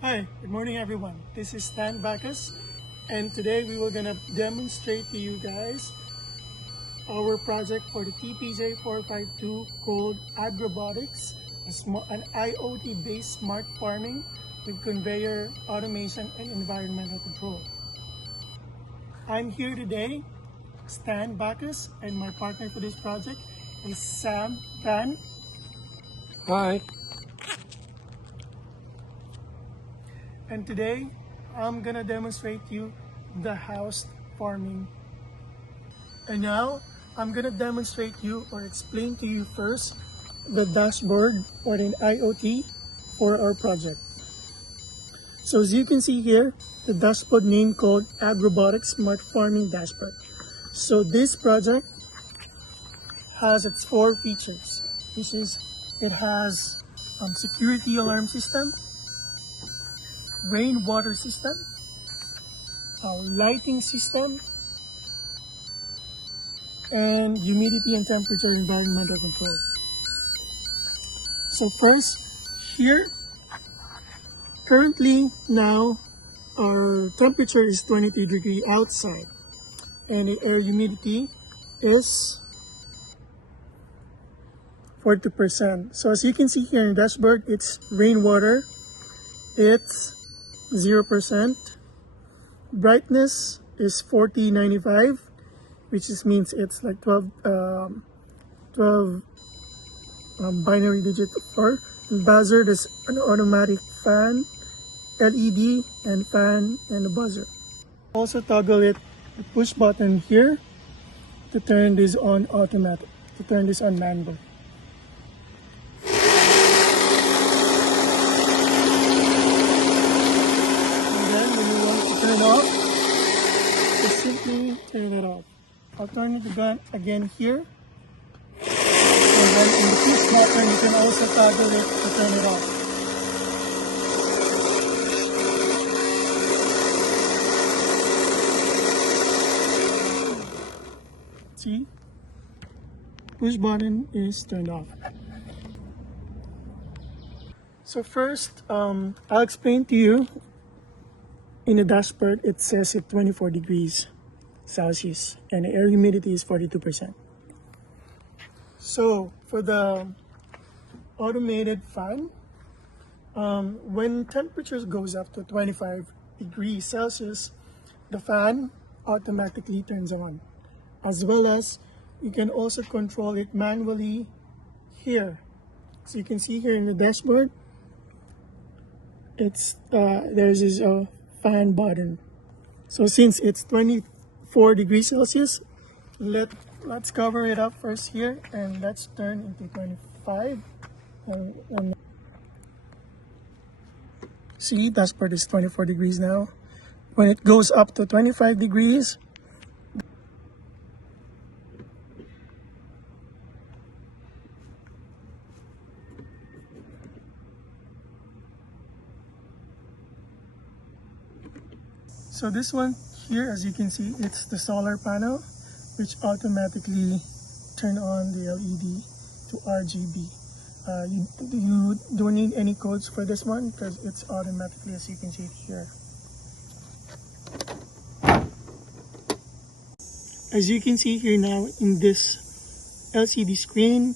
Hi, good morning everyone. This is Stan Bacchus, and today we were gonna demonstrate to you guys our project for the TPJ452 called AGROBOTICS, an IoT-based smart farming with conveyor automation and environmental control. I'm here today, Stan Bacchus, and my partner for this project is Sam Van. Hi. And today I'm gonna demonstrate you the house farming. And now I'm gonna demonstrate you or explain to you first the dashboard or an IoT for our project. So as you can see here, the dashboard name called AGROBOTICS Smart Farming Dashboard. So this project has its 4 features, which is it has security alarm system, rainwater system, lighting system, and humidity and temperature environmental control. So first, here, currently now, our temperature is 23 degrees outside, and the air humidity is 40%. So as you can see here in the dashboard, it's rainwater, it's 0%. Brightness is 4095, which means it's like 12 binary digit 4. And buzzer is an automatic fan, LED and fan and a buzzer. Also toggle it, the push button here to turn this on automatic, to turn this on manual. Turn it off, just simply turn it off. I'll turn it again here, and then in the push button you can also toggle it to turn it off. See, push button is turned off. So first, I'll explain to you. In the dashboard, it says it's 24 degrees Celsius and the air humidity is 42%. So for the automated fan, when temperature goes up to 25 degrees Celsius, the fan automatically turns on. As well as you can also control it manually here. So you can see here in the dashboard, it's there's this fan button. So since it's 24 degrees Celsius, let's cover it up first here and let's turn into 25. And see, dashboard is 24 degrees now. When it goes up to 25 degrees, so this one here, as you can see, it's the solar panel, which automatically turn on the LED to RGB. You don't need any codes for this one because it's automatically, as you can see here. As you can see here now in this LCD screen,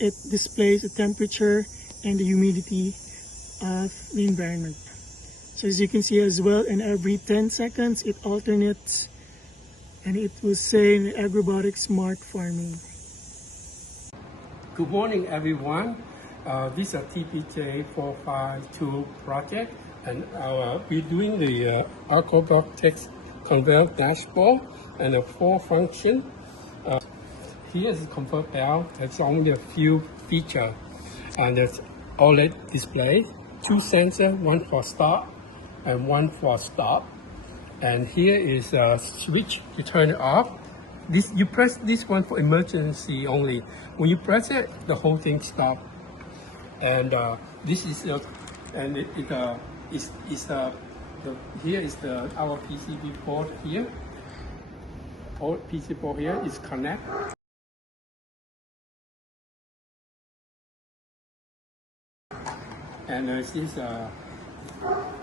it displays the temperature and the humidity of the environment. So as you can see as well, in every 10 seconds, it alternates and it will say AGROBOTICS Smart Farming. Good morning, everyone. This is a TPJ452 project, and we're doing the AGROBOTICS Conveyor dashboard and the 4 function. Here is the conveyor belt. There's only a few features, and there's OLED display, 2 sensors, one for start and one for stop. And here is a switch to turn it off. You press this one for emergency only. When you press it, the whole thing stops. And this is here is our PCB board here. Our PCB board here is connect. And this is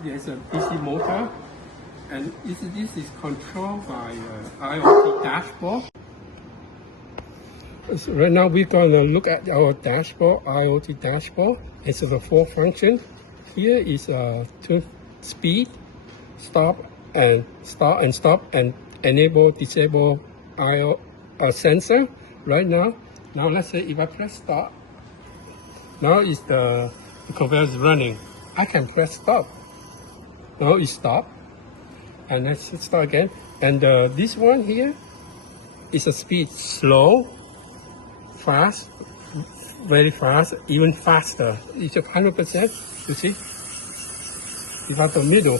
There's a DC motor, and this is controlled by IoT dashboard. So right now we're going to look at our dashboard, IoT dashboard. It's the 4 functions. Here is to speed, stop and stop, and enable, disable sensor. Right now let's say if I press stop, now is the conveyor is running. I can press stop. Now it's stop, and let's start again. And this one here is a speed slow, fast, very fast, even faster. It's 100%. You see, it's at the middle.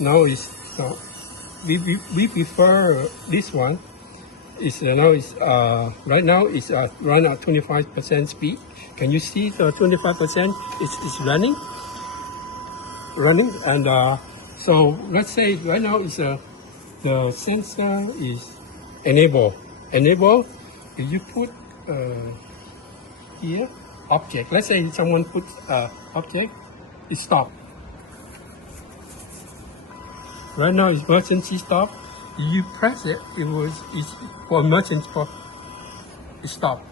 Now it's we prefer this one. Is right now it's run at 25% speed. Can you see the 25% is running? And so let's say right now is the sensor is enable. If you put here object, let's say someone puts object, it stop. Right now it's emergency stop. If you press it, it's for emergency stop. It stop.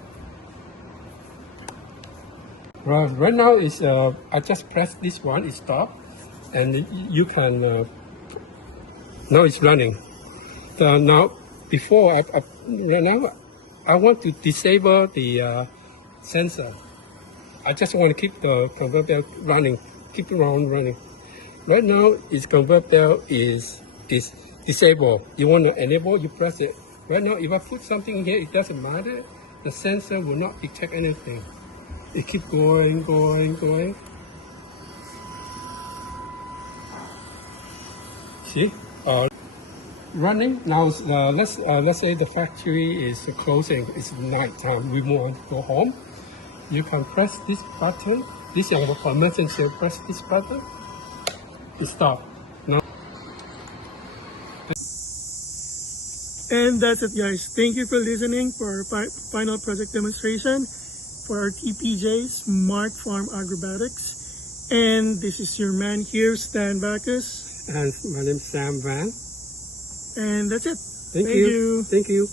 Right now is I just press this one, it stop, and you can now it's running. Now before right now I want to disable the sensor. I just want to keep the conveyor belt running, keep it running. Right now, its conveyor belt is disabled. You want to enable, you press it. Right now, if I put something here, it doesn't matter. The sensor will not detect anything. It keeps going. See, running now. Let's say the factory is closing. It's night time. We want to go home. You can press this button. This is for emergency. Press this button. It stop. Now. And that's it, guys. Thank you for listening for our final project demonstration for our TPJ Smart Farm Agrobotics. And this is your man here, Stan Bacchus. And my name is Sam Van. And that's it. Thank you. Thank you.